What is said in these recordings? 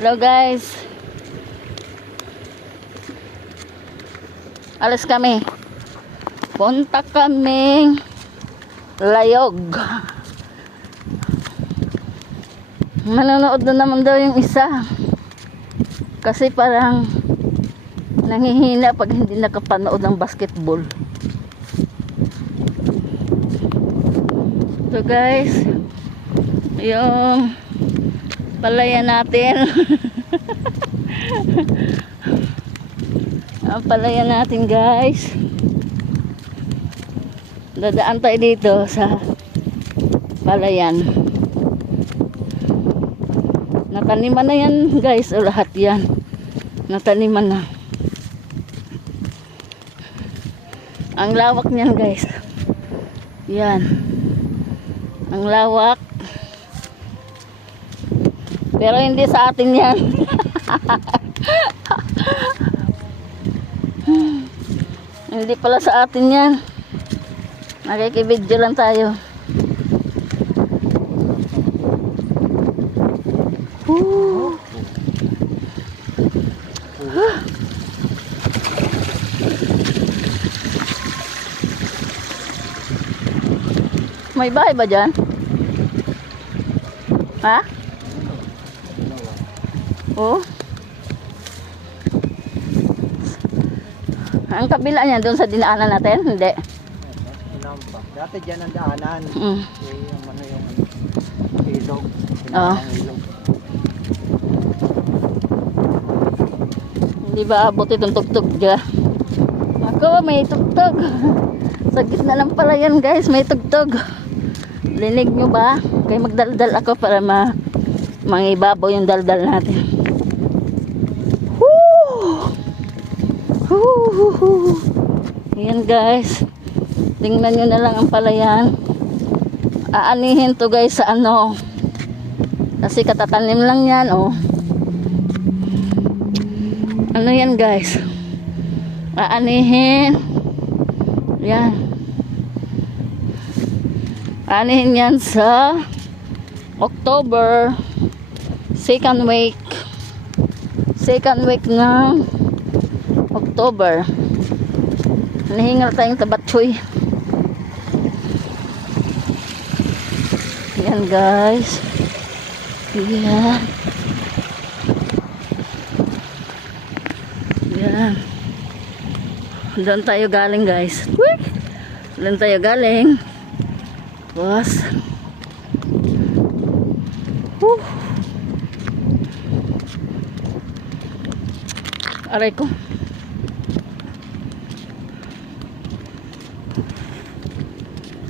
Hello guys. Alas kami. Punta kaming Layog. Manonood na naman daw yung isa. Kasi parang nanghihina pag hindi nakapanood ng basketball. So guys, yung palaya natin. Ang palaya natin guys. Dadaan tayo dito sa palayan. Nataniman na yan guys, o lahat yan. Nataniman na. Ang lawak niyan guys. Yan. Ang lawak. Pero hindi sa atin yan. Hindi pala sa atin yan. Nakikibidyo lang tayo. May bahay ba dyan? Ha? Oh. Ang kabila niya doon sa dinaanan natin? Hindi. Dati dyan ang daanan. Mm. Yung ilog. Oo. Hindi ba abot itong tugtog dyan? Ako, may tugtog. Sa gitna ng palayan guys, may tugtog. Linig nyo ba? Kaya magdaldal ako para mangibabaw yung daldal natin. Woo! Woo! Ayan guys. Tingnan nyo na lang ang palayan. Aanihin to guys sa ano. Kasi katatanim lang yan oh. Ano yan guys? Aanihin. Yan. Aanihin yan sa October second week ng October. Nahingal tayong tabatsoy. Yan guys. Yan. Yan. Doon tayo galing guys. Doon tayo galing. Was. Aray ko.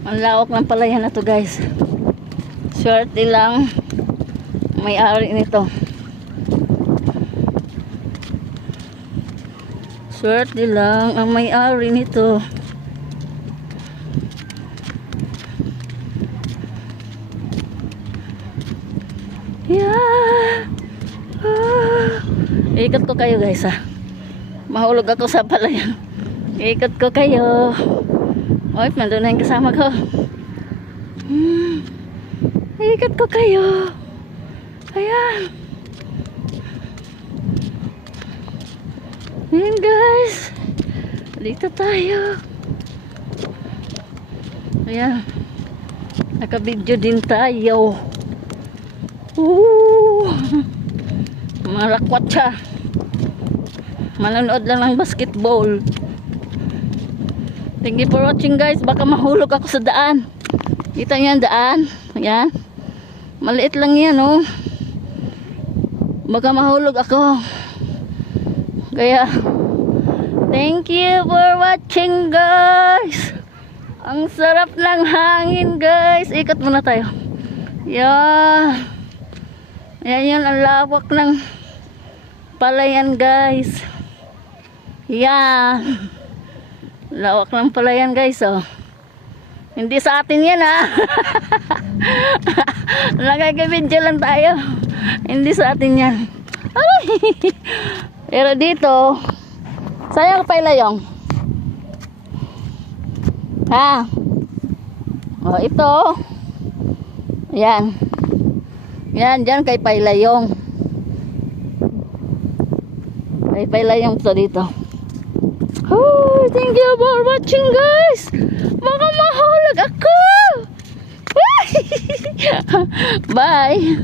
Ang lawak ng palayan na to guys. Swerte lang may-ari nito. Swerte lang ang may-ari nito. Yeah. Iikot ko kayo guys ha. Mahulog ako sa palayan. Iikot ko kayo. Oy, nandun na yung kasama ko. Iikot ko kayo. Ayan. Ayan guys. Dito tayo. Ayan. Nakabidyo din tayo. Malakwat siya. Manonood lang ng basketball. Thank you for watching guys. Baka mahulog ako sa daan. Kita niyo ang daan. Ayan. Maliit lang yan oh. Baka mahulog ako. Kaya thank you for watching guys. Ang sarap ng hangin guys. Ikot muna tayo. Yan. Ayan yun ang lawak ng palayan guys. Yan. Lawak ng palayan guys oh. Hindi sa atin yan ha. Nakakabidyo lang tayo. Hindi sa atin yan. Aray. Pero dito, sayang pa ilayong. Ha? O ito. Yan. Yan, dyan kay Pailayong. Wifi lang yung to dito. Oh, thank you for watching guys. Baka mahulog ako. Bye.